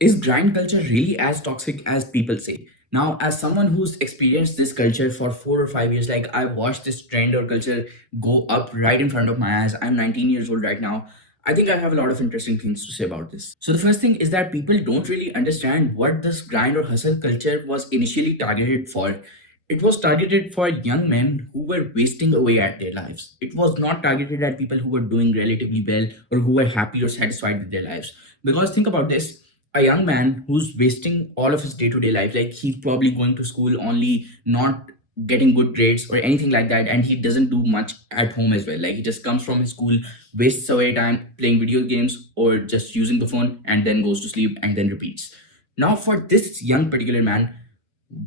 Is grind culture really as toxic as people say? Now, as someone who's experienced this culture for 4 or 5 years, like I've watched this trend or culture go up right in front of my eyes. I'm 19 years old right now. I think I have a lot of interesting things to say about this. So, the first thing is that people don't really understand what this grind or hustle culture was initially targeted for. It was targeted for young men who were wasting away at their lives. It was not targeted at people who were doing relatively well or who were happy or satisfied with their lives. Because think about this, a young man who's wasting all of his day-to-day life, like he's probably going to school only, not getting good grades or anything like that, and he doesn't do much at home as well. Like he just comes from his school, wastes away time playing video games or just using the phone, and then goes to sleep and then repeats. Now for this young particular man,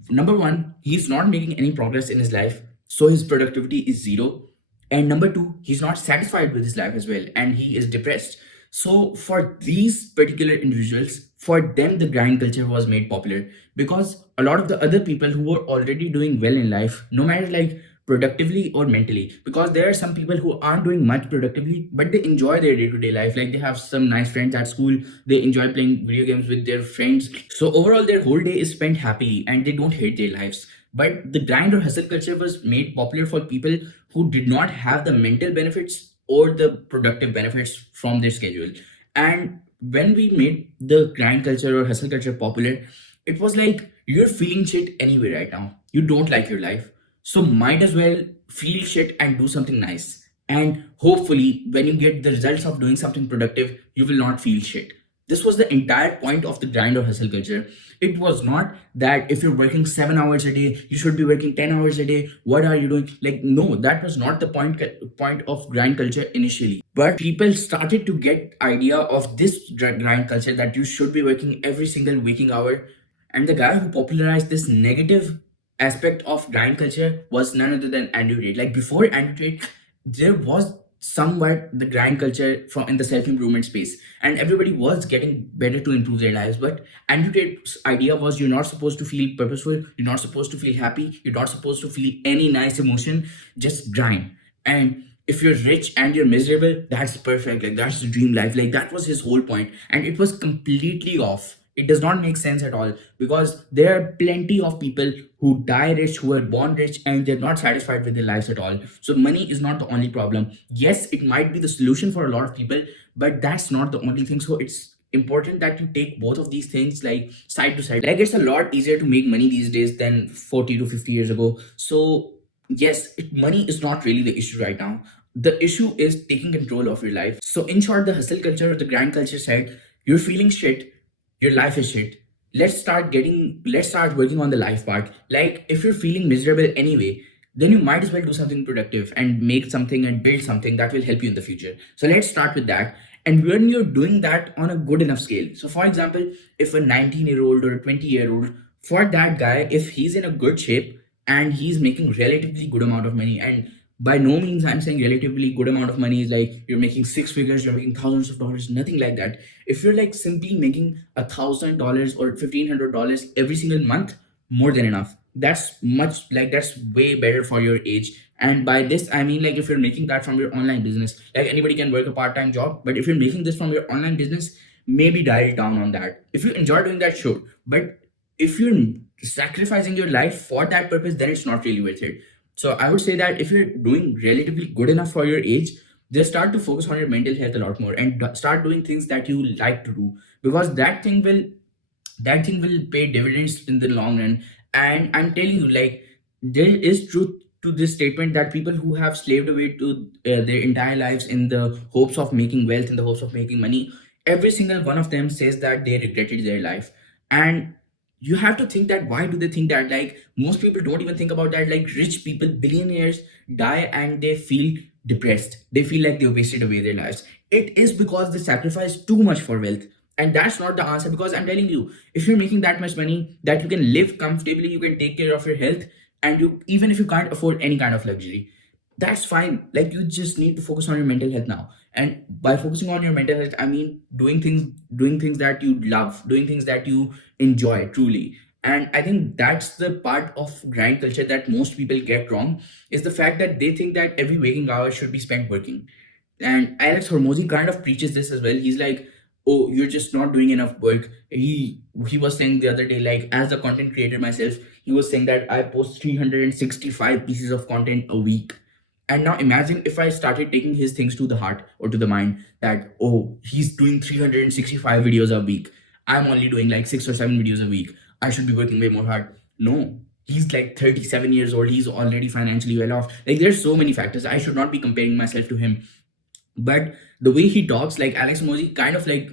number one, he's not making any progress in his life, so his productivity is zero. And number two, he's not satisfied with his life as well, and he is depressed. So for these particular individuals, for them the grind culture was made popular because a lot of the other people who were already doing well in life, no matter like productively or mentally, because there are some people who aren't doing much productively but they enjoy their day-to-day life, like they have some nice friends at school, they enjoy playing video games with their friends, so overall their whole day is spent happily and they don't hate their lives. But the grind or hustle culture was made popular for people who did not have the mental benefits or the productive benefits from their schedule. And when we made the grind culture or hustle culture popular, it was like you're feeling shit anyway right now, you don't like your life, so might as well feel shit and do something nice. And hopefully, when you get the results of doing something productive, you will not feel shit. This was the entire point of the grind or hustle culture. It was not that if you're working 7 hours a day, you should be working 10 hours a day. What are you doing? Like, no, that was not the point of grind culture initially. But people started to get idea of this grind culture that you should be working every single waking hour. And the guy who popularized this negative aspect of grind culture was none other than Andrew Tate. Like before Andrew Tate, there was somewhat the grind culture from in the self-improvement space, and everybody was getting better to improve their lives. But Andrew Tate's idea was you're not supposed to feel purposeful, you're not supposed to feel happy, you're not supposed to feel any nice emotion, just grind. And if you're rich and you're miserable, that's perfect. Like that's the dream life. Like that was his whole point, and it was completely off. It does not make sense at all because there are plenty of people who die rich, who are born rich, and they're not satisfied with their lives at all. So money is not the only problem. Yes, it might be the solution for a lot of people, but that's not the only thing. So it's important that you take both of these things like side to side. Like it's a lot easier to make money these days than 40 to 50 years ago. So yes, money is not really the issue right now. The issue is taking control of your life. So in short, the hustle culture or the grind culture said you're feeling shit, your life is shit. Let's start working on the life part. Like if you're feeling miserable anyway, then you might as well do something productive and make something and build something that will help you in the future. So let's start with that. And when you're doing that on a good enough scale, so for example, if a 19-year-old or a 20-year-old, for that guy, if he's in a good shape and he's making relatively good amount of money, and by no means I'm saying relatively good amount of money is like you're making six figures, you're making thousands of dollars, nothing like that. If you're like simply making $1,000 or $1,500 every single month, more than enough. That's much, like that's way better for your age. And by this I mean, like if you're making that from your online business, like anybody can work a part-time job, but if you're making this from your online business, maybe dial down on that. If you enjoy doing that, sure, but if you're sacrificing your life for that purpose, then it's not really worth it. So I would say that if you're doing relatively good enough for your age, just start to focus on your mental health a lot more and start doing things that you like to do, because that thing will pay dividends in the long run. And I'm telling you, like there is truth to this statement that people who have slaved away to their entire lives in the hopes of making wealth, in the hopes of making money, every single one of them says that they regretted their life. And you have to think that why do they think that? Like most people don't even think about that. Like rich people, billionaires, die and they feel depressed, they feel like they wasted away their lives. It is because they sacrifice too much for wealth. And that's not the answer, because I'm telling you, if you're making that much money that you can live comfortably, you can take care of your health, and you, even if you can't afford any kind of luxury, that's fine. Like you just need to focus on your mental health now. And by focusing on your mental health, I mean doing things that you love, doing things that you enjoy truly. And I think that's the part of grind culture that most people get wrong, is the fact that they think that every waking hour should be spent working. And Alex Hormozy kind of preaches this as well. He's like, oh, you're just not doing enough work. He was saying the other day, like, as a content creator myself, he was saying that I post 365 pieces of content a week. And now imagine if I started taking his things to the heart or to the mind, that, oh, he's doing 365 videos a week, I'm only doing like 6 or 7 videos a week, I should be working way more hard. No, he's like 37 years old, he's already financially well off. Like, there's so many factors, I should not be comparing myself to him. But the way he talks, like Alex Moji kind of like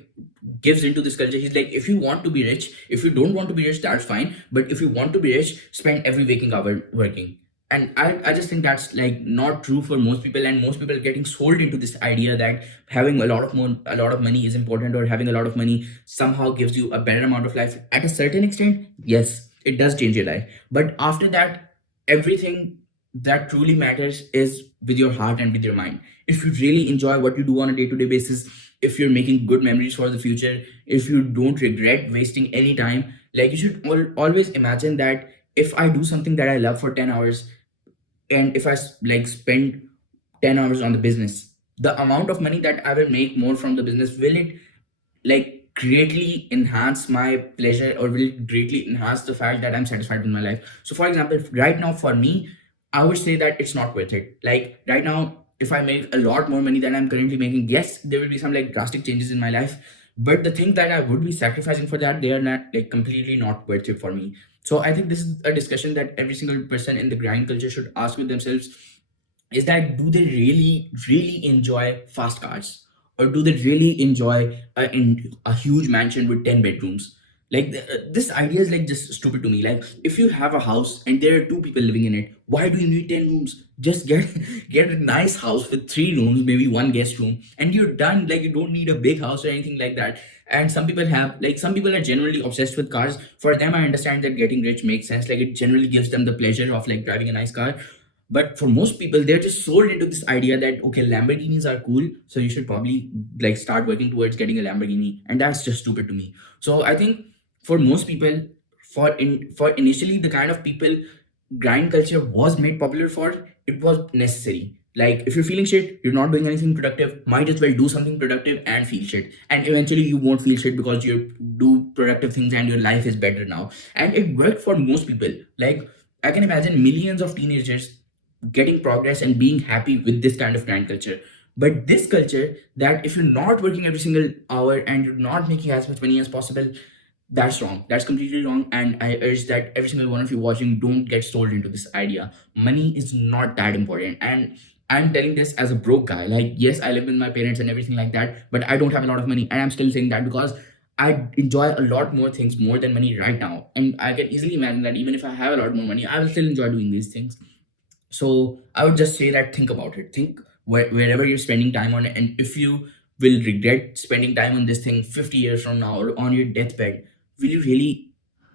gives into this culture. He's like, if you want to be rich, if you don't want to be rich, that's fine, but if you want to be rich, spend every waking hour working. And I just think that's like not true for most people, and most people are getting sold into this idea that having a lot of money is important, or having a lot of money somehow gives you a better amount of life. At a certain extent, yes, it does change your life, but after that, everything that truly matters is with your heart and with your mind. If you really enjoy what you do on a day-to-day basis, if you're making good memories for the future, if you don't regret wasting any time, like, you should always imagine that if I do something that I love for 10 hours, and if like spend 10 hours on the business, the amount of money that I will make more from the business, will it like greatly enhance my pleasure, or will it greatly enhance the fact that I'm satisfied with my life? So for example, right now for me, I would say that it's not worth it. Like, right now, if I make a lot more money than I'm currently making, yes, there will be some like drastic changes in my life, but the thing that I would be sacrificing for that, they are not like completely not worth it for me. So I think this is a discussion that every single person in the grind culture should ask with themselves, is that, do they really enjoy fast cars, or do they really enjoy a huge mansion with 10 bedrooms? Like, this idea is like just stupid to me. Like, if you have a house and there are two people living in it, why do you need 10 rooms? Just get get a nice house with 3 rooms, maybe one guest room, and you're done. Like, you don't need a big house or anything like that. And some people are generally obsessed with cars. For them, I understand that getting rich makes sense, like it generally gives them the pleasure of like driving a nice car. But for most people, they're just sold into this idea that, okay, Lamborghinis are cool, so you should probably like start working towards getting a Lamborghini, and that's just stupid to me. So I think for most people, for initially the kind of people grind culture was made popular for, it was necessary. Like, if you're feeling shit, you're not doing anything productive, might as well do something productive and feel shit. And eventually you won't feel shit because you do productive things and your life is better now. And it worked for most people. Like, I can imagine millions of teenagers getting progress and being happy with this kind of grind culture. But this culture, that if you're not working every single hour and you're not making as much money as possible, that's wrong. That's completely wrong. And I urge that every single one of you watching, don't get sold into this idea. Money is not that important. And I'm telling this as a broke guy. Like, yes, I live with my parents and everything like that, but I don't have a lot of money. And I'm still saying that because I enjoy a lot more things more than money right now. And I can easily imagine that even if I have a lot more money, I will still enjoy doing these things. So I would just say that, think about it. Think wherever you're spending time on it, and if you will regret spending time on this thing 50 years from now, or on your deathbed, will you really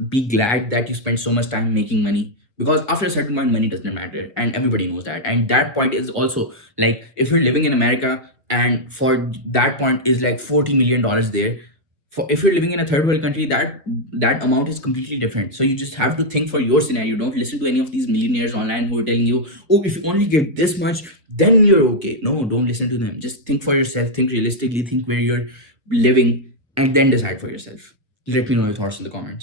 be glad that you spent so much time making money? Because after a certain point, money doesn't matter, and everybody knows that. And that point is also like, if you're living in America, and for that point is like $40 million there. For if you're living in a third world country, that amount is completely different. So you just have to think for your scenario. Don't listen to any of these millionaires online who are telling you, oh, if you only get this much, then you're okay. No, don't listen to them. Just think for yourself, think realistically, think where you're living, and then decide for yourself. Let me know your thoughts in the comments.